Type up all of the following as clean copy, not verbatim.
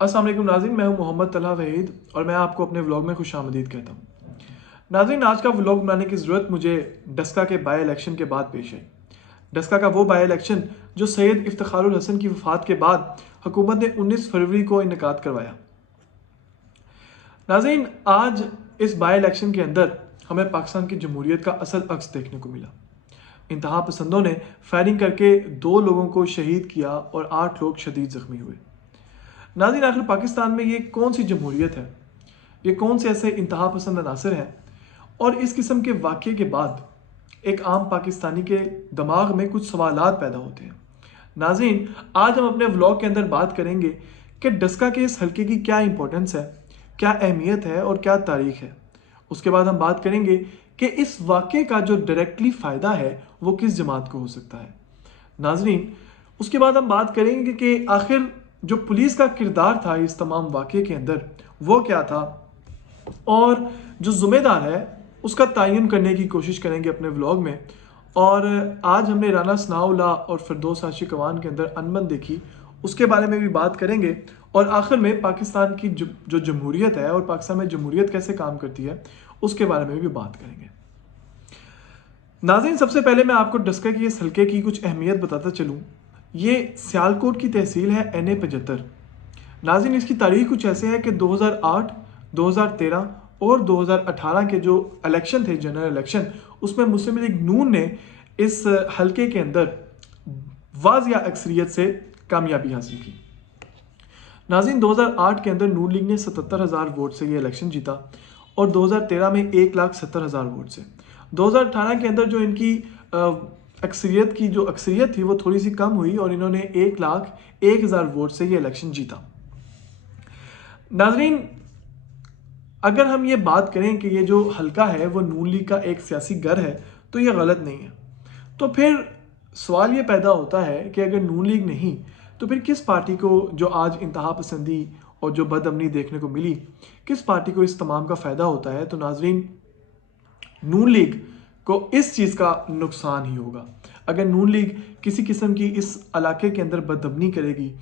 अस्सलाम वालेकुम नाज़रीन, मैं हूं मोहम्मद तलहा वहीद और मैं आपको अपने व्लॉग में खुश आमदीद कहता हूं। नाज़रीन, आज का व्लॉग बनाने की ज़रूरत मुझे डस्का के बाई इलेक्शन के बाद पेश आई। डस्का का वो बाई इलेक्शन जो सैयद इफ्तिखारुल हसन की वफ़ात के बाद हुकूमत ने 19 फरवरी को इनेकाद करवाया। नाज़रीन, आज इस बाई इलेक्शन के अंदर हमें पाकिस्तान की जमहूरियत का असल अक्स देखने को मिला। इंतहा पसंदों ने फायरिंग करके 2 लोगों को शहीद किया और 8 लोग शदीद ज़ख्मी हुए। नाज़रीन, आखिर पाकिस्तान में ये कौन सी जमहूरियत है? ये कौन से ऐसे इंतहा पसंद अनासर हैं? और इस किस्म के वाक़े के बाद एक आम पाकिस्तानी के दिमाग में कुछ सवालात पैदा होते हैं। नाज़रीन, आज हम अपने व्लॉग के अंदर बात करेंगे कि डस्का के इस हल्के की क्या इंपॉर्टेंस है, क्या अहमियत है और क्या तारीख है। उसके बाद हम बात करेंगे कि इस वाक़े का जो डायरेक्टली फ़ायदा है वो किस जमात को हो सकता है। नाज़रीन, उसके बाद हम बात करेंगे कि आखिर जो पुलिस का किरदार था इस तमाम वाक़े के अंदर वो क्या था, और जो ज़िम्मेदार है उसका तयन करने की कोशिश करेंगे अपने व्लॉग में। और आज हमने राना सनाउल्लाह और फिरदौस आशिकवान के अंदर अनबन देखी, उसके बारे में भी बात करेंगे। और आखिर में पाकिस्तान की जो जमहूरियत है और पाकिस्तान में जमहूरियत कैसे काम करती है उसके बारे में भी बात करेंगे। नाज़रीन, सबसे पहले मैं आपको डस्का की इस हल्के की कुछ अहमियत बताता चलूँ। ये सियालकोट की तहसील है NA 75। नाज़रीन, इसकी तारीख कुछ ऐसे है कि 2008, 2013 और 2018 के जो इलेक्शन थे, जनरल इलेक्शन, उसमें मुस्लिम लीग नून ने इस हल्के के अंदर वाज़िया अक्सरियत से कामयाबी हासिल की। नाज़रीन, 2008 के अंदर नून लीग ने 77,000 वोट से ये इलेक्शन जीता और 2013 में 1,70,000 वोट से। 2018 के अंदर जो इनकी अक्सरियत की जो अक्सरियत थी वो थोड़ी सी कम हुई और इन्होंने 1,01,000 वोट से ये इलेक्शन जीता। नाज़रीन, अगर हम ये बात करें कि ये जो हल्का है वो नून लीग का एक सियासी घर है तो ये गलत नहीं है। तो फिर सवाल ये पैदा होता है कि अगर नून लीग नहीं तो फिर किस पार्टी को जो आज इंतहा पसंदी और जो बदअमनी देखने को मिली, किस पार्टी को इस तमाम का फ़ायदा होता है? तो नाज़रीन, नून लीग को इस चीज़ का नुकसान ही होगा। अगर नून लीग किसी किस्म की इस इलाके के अंदर बदअमनी करेगी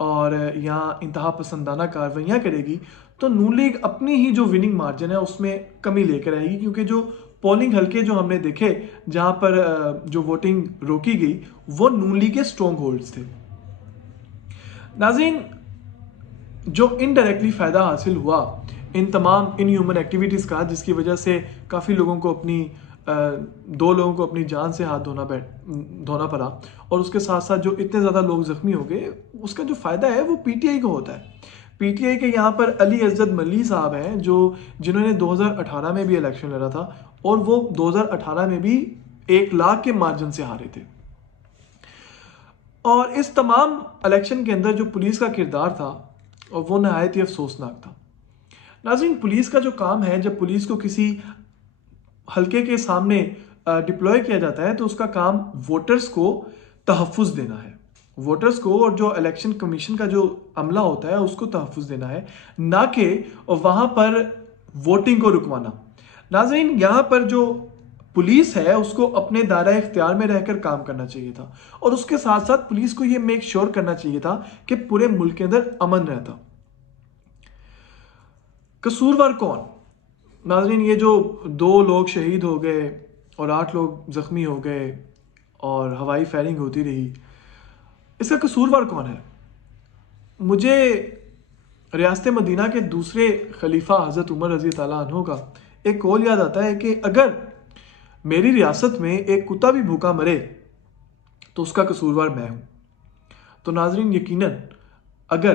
और यहाँ इंतहा पसंदाना कार्रवाइयाँ करेगी तो नून लीग अपनी ही जो विनिंग मार्जिन है उसमें कमी लेकर आएगी, क्योंकि जो पोलिंग हल्के जो हमने देखे जहाँ पर जो वोटिंग रोकी गई वो नून लीग के स्ट्रॉन्ग होल्ड्स थे। नाज़रीन, जो इनडायरेक्टली फ़ायदा हासिल हुआ इन तमाम ह्यूमन एक्टिविटीज़ का, जिसकी वजह से काफ़ी लोगों को अपनी 2 लोगों को अपनी जान से हाथ धोना पड़ा और उसके साथ साथ जो इतने ज़्यादा लोग ज़ख्मी हो गए, उसका जो फ़ायदा है वो PTI को होता है। PTI के यहाँ पर अली अज़द मल्ली साहब हैं जिन्होंने 2018 में भी इलेक्शन लड़ा था और वो 2018 में भी 1 लाख के मार्जिन से हारे थे। और इस तमाम इलेक्शन के अंदर जो पुलिस का किरदार था और वो नहायत ही अफसोसनाक था। नाज़रीन, पुलिस का जो काम है, जब पुलिस को किसी हल्के के सामने डिप्लॉय किया जाता है तो उसका काम वोटर्स को तहफ़्फ़ुज़ देना है। वोटर्स को और जो इलेक्शन कमीशन का जो अमला होता है उसको तहफ़्फ़ुज़ देना है, ना कि वहाँ पर वोटिंग को रुकवाना। नाज़रीन, यहाँ पर जो पुलिस है उसको अपने दायरा इख्तियार में रहकर काम करना चाहिए था और उसके साथ साथ पुलिस को ये मेक श्योर करना चाहिए था कि पूरे मुल्क के अंदर अमन रहता। कसूरवार कौन? नाज़रीन, ये जो 2 लोग शहीद हो गए और 8 लोग ज़ख्मी हो गए और हवाई फायरिंग होती रही, इसका कसूरवार कौन है? मुझे रियासत मदीना के दूसरे खलीफा हज़रत उमर रज़ी ताला अन्हु का एक कौल याद आता है कि अगर मेरी रियासत में एक कुत्ता भी भूखा मरे तो उसका कसूरवार मैं हूँ। तो नाज़रीन, यकीनन अगर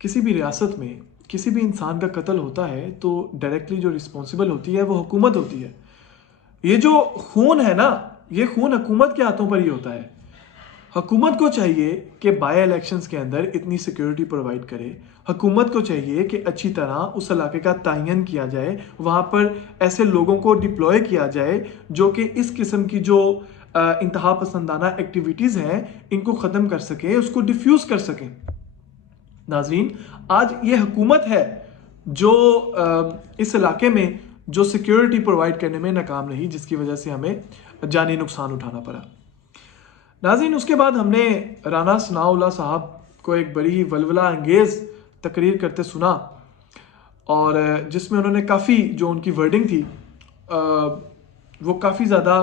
किसी भी रियासत में किसी भी इंसान का कत्ल होता है तो डायरेक्टली जो रिस्पॉन्सिबल होती है वो हुकूमत होती है। ये जो खून है ना, ये खून हुकूमत के हाथों पर ही होता है। हुकूमत को चाहिए कि बाय इलेक्शंस के अंदर इतनी सिक्योरिटी प्रोवाइड करे। हुकूमत को चाहिए कि अच्छी तरह उस इलाके का तयन किया जाए, वहाँ पर ऐसे लोगों को डिप्लॉय किया जाए जो कि इस किस्म की जो इंतहा पसंदाना एक्टिविटीज़ हैं इनको ख़त्म कर सके, उसको डिफ्यूज़ कर सकें। नाज़रीन, आज ये हुकूमत है जो इस इलाके में जो सिक्योरिटी प्रोवाइड करने में नाकाम रही, जिसकी वजह से हमें जानी नुकसान उठाना पड़ा। नाज़रीन, उसके बाद हमने राना सनाउल्लाह साहब کو ایک بڑی ہی ولولہ انگیز تقریر کرتے سنا، اور جس میں انہوں نے کافی جو ان کی ورڈنگ تھی وہ کافی زیادہ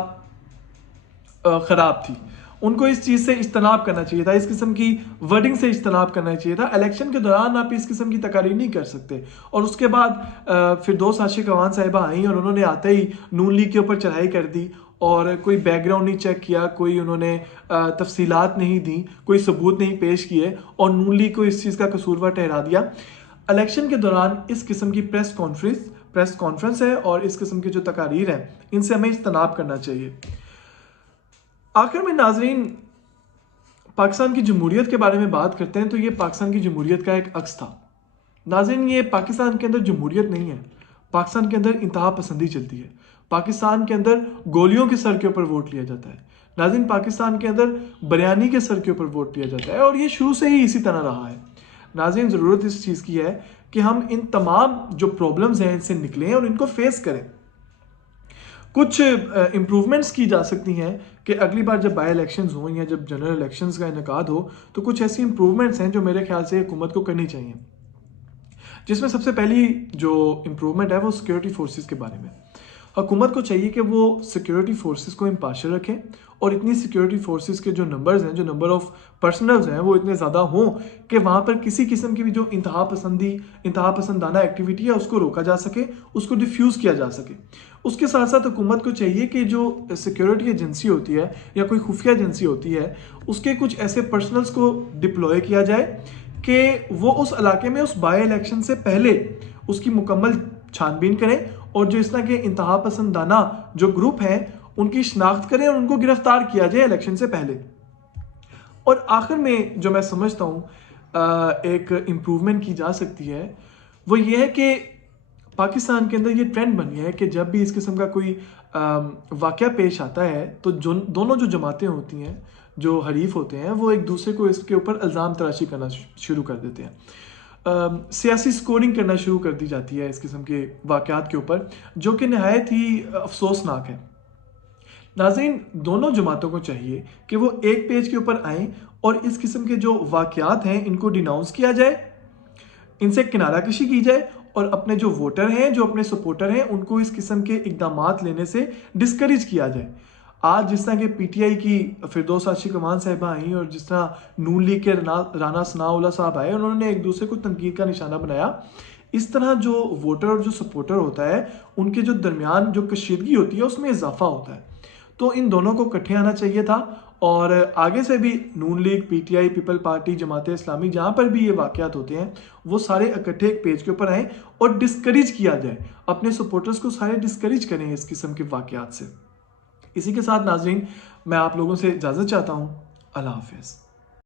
خراب تھی. ان کو اس چیز سے اجتناب کرنا چاہیے تھا، اس قسم کی ورڈنگ سے اجتناب کرنا چاہیے تھا. الیکشن کے دوران آپ اس قسم کی تقاریر نہیں کر سکتے. اور اس کے بعد فردوس عاشق اعوان صاحبہ آئیں اور انہوں نے آتے ہی نون لیگ کے اوپر چڑھائی کر دی، اور کوئی بیک گراؤنڈ نہیں چیک کیا، کوئی انہوں نے تفصیلات نہیں دیں، کوئی ثبوت نہیں پیش کیے، اور نون لیگ کو اس چیز کا قصوروار ٹھہرا دیا. الیکشن کے دوران اس قسم کی پریس کانفرنس ہے اور اس قسم کی جو تقاریر ہیں ان سے ہمیں اجتناب کرنا چاہیے. آخر میں ناظرین، پاکستان کی جمہوریت کے بارے میں بات کرتے ہیں تو یہ پاکستان کی جمہوریت کا ایک عکس تھا. ناظرین، یہ پاکستان کے اندر جمہوریت نہیں ہے، پاکستان کے اندر انتہا پسندی چلتی ہے. پاکستان کے اندر گولیوں کے سر کے اوپر ووٹ لیا جاتا ہے. ناظرین، پاکستان کے اندر بریانی کے سر کے اوپر ووٹ لیا جاتا ہے، اور یہ شروع سے ہی اسی طرح رہا ہے. ناظرین، ضرورت اس چیز کی ہے کہ ہم ان تمام جو پرابلمز ہیں ان سے نکلیں اور ان کو فیس کریں. کچھ امپروومنٹس کی جا سکتی ہیں کہ اگلی بار جب بائی الیکشنز ہوں یا جب جنرل الیکشنز کا انعقاد ہو تو کچھ ایسی امپروومنٹس ہیں جو میرے خیال سے حکومت کو کرنی چاہیے. جس میں سب سے پہلی جو امپروومنٹ ہے وہ سیکیورٹی فورسز کے بارے میں. حکومت کو چاہیے کہ وہ سیکیورٹی فورسز کو امپارشل رکھیں، اور اتنی سیکیورٹی فورسز کے جو نمبرز ہیں، جو نمبر آف پرسنلز ہیں، وہ اتنے زیادہ ہوں کہ وہاں پر کسی قسم کی بھی جو انتہا پسندانہ ایکٹیویٹی ہے اس کو روکا جا سکے، اس کو ڈیفیوز کیا جا سکے. اس کے ساتھ ساتھ حکومت کو چاہیے کہ جو سیکیورٹی ایجنسی ہوتی ہے یا کوئی خفیہ ایجنسی ہوتی ہے، اس کے کچھ ایسے پرسنلز کو ڈپلوائے کیا جائے کہ وہ اس علاقے میں اس بائی الیکشن سے پہلے اس کی مکمل چھان بین کریں، اور جو اس طرح کے انتہا پسندانہ جو گروپ ہیں ان کی شناخت کریں اور ان کو گرفتار کیا جائے الیکشن سے پہلے. اور آخر میں جو میں سمجھتا ہوں ایک امپروومنٹ کی جا سکتی ہے وہ یہ ہے کہ پاکستان کے اندر یہ ٹرینڈ بن گیا ہے کہ جب بھی اس قسم کا کوئی واقعہ پیش آتا ہے تو دونوں جو جماعتیں ہوتی ہیں، جو حریف ہوتے ہیں، وہ ایک دوسرے کو اس کے اوپر الزام تراشی کرنا شروع کر دیتے ہیں. سیاسی سکورنگ کرنا شروع کر دی جاتی ہے اس قسم کے واقعات کے اوپر، جو کہ نہایت ہی افسوسناک ہے. ناظرین، دونوں جماعتوں کو چاہیے کہ وہ ایک پیج کے اوپر آئیں اور اس قسم کے جو واقعات ہیں ان کو ڈیناؤنس کیا جائے، ان سے کنارہ کشی کی جائے، اور اپنے جو ووٹر ہیں، جو اپنے سپورٹر ہیں، ان کو اس قسم کے اقدامات لینے سے ڈسکریج کیا جائے. آج جس طرح کہ پی ٹی آئی کی فردوس عاشق اعوان صاحبہ آئیں اور جس طرح نون لیگ کے رانا ثناء اللہ صاحب آئے، انہوں نے ایک دوسرے کو تنقید کا نشانہ بنایا. اس طرح جو ووٹر اور جو سپورٹر ہوتا ہے ان کے جو درمیان جو کشیدگی ہوتی ہے اس میں اضافہ ہوتا ہے. تو ان دونوں کو اکٹھے آنا چاہیے تھا، اور آگے سے بھی Noon League, P T I, People Party, Jamaat Islami, جہاں پر بھی یہ واقعات ہوتے ہیں وہ سارے اکٹھے ایک پیج کے اوپر آئیں اور ڈسکریج کیا جائے. اپنے سپورٹرز کو سارے ڈسکریج کریں اس قسم کے واقعات سے. اسی کے ساتھ ناظرین، میں آپ لوگوں سے اجازت چاہتا ہوں. اللہ حافظ.